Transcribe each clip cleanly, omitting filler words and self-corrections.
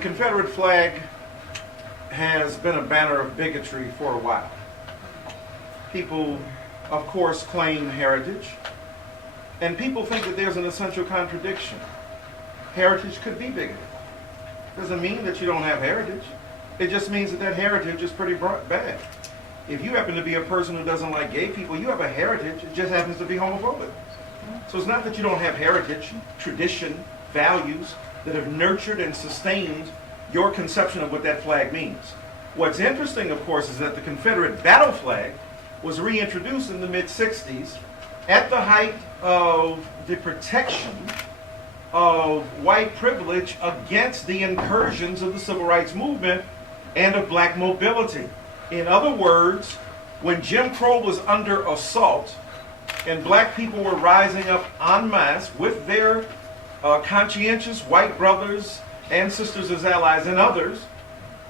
Confederate flag has been a banner of bigotry for a while. People, of course, claim heritage, and people think that there's an essential contradiction. Heritage could be bigoted. Doesn't mean that you don't have heritage. It just means that that heritage is pretty bad. If you happen to be a person who doesn't like gay people, you have a heritage. It just happens to be homophobic. So it's not that you don't have heritage, tradition, values that have nurtured and sustained your conception of what that flag means. What's interesting, of course, is that the Confederate battle flag was reintroduced in the mid-60s at the height of the protection of white privilege against the incursions of the civil rights movement and of black mobility. In other words, when Jim Crow was under assault and black people were rising up en masse with their conscientious white brothers and sisters as allies and others,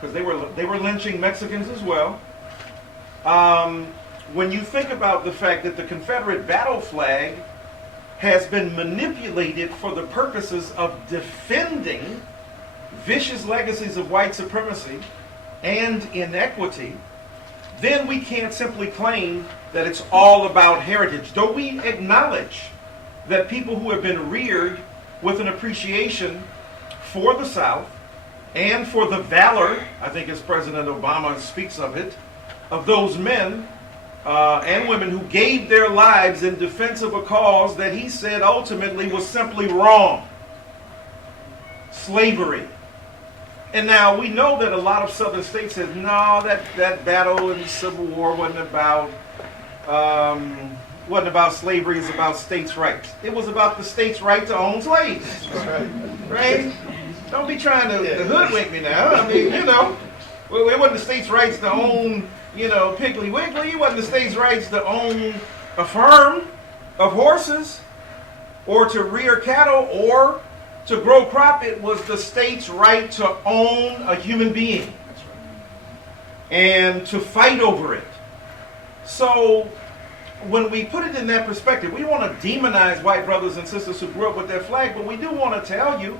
because they were lynching Mexicans as well. When you think about the fact that the Confederate battle flag has been manipulated for the purposes of defending vicious legacies of white supremacy and inequity, then we can't simply claim that it's all about heritage. Though we acknowledge that people who have been reared with an appreciation for the South and for the valor, I think as President Obama speaks of it, of those men and women who gave their lives in defense of a cause that he said ultimately was simply wrong. Slavery. And now we know that a lot of southern states said, no, that battle in the Civil War wasn't about slavery, it's about states' rights. It was about the states' right to own slaves. Right? Don't be trying to hoodwink me now. I mean, it wasn't the states' rights to own, Piggly Wiggly. It wasn't the states' rights to own a farm of horses or to rear cattle or to grow crop. It was the state's right to own a human being and to fight over it. So when we put it in that perspective, we want to demonize white brothers and sisters who grew up with their flag, but we do want to tell you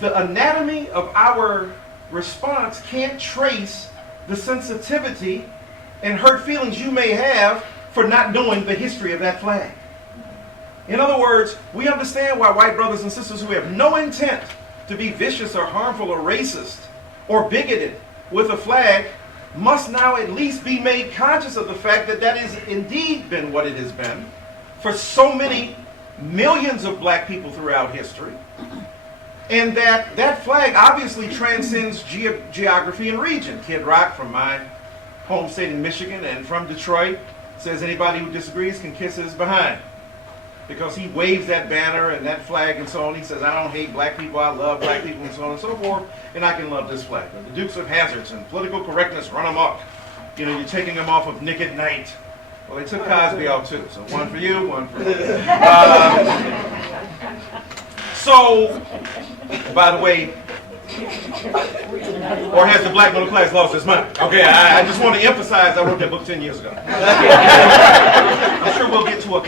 the anatomy of our response can't trace the sensitivity and hurt feelings you may have for not knowing the history of that flag. In other words, we understand why white brothers and sisters who have no intent to be vicious or harmful or racist or bigoted with a flag must now at least be made conscious of the fact that that has indeed been what it has been for so many millions of black people throughout history, and that flag obviously transcends geography and region. Kid Rock from my home state in Michigan and from Detroit says anybody who disagrees can kiss his behind, because he waves that banner and that flag and so on. He says, I don't hate black people, I love black people, and so on and so forth, and I can love this flag. But the Dukes of Hazzards and political correctness run amok. You're taking them off of Nick at Night. Well, they took Cosby out too, so one for you, one for you. So, by the way, or has the black middle class lost its mind? Okay, I just want to emphasize I wrote that book 10 years ago. I'm sure we'll get to a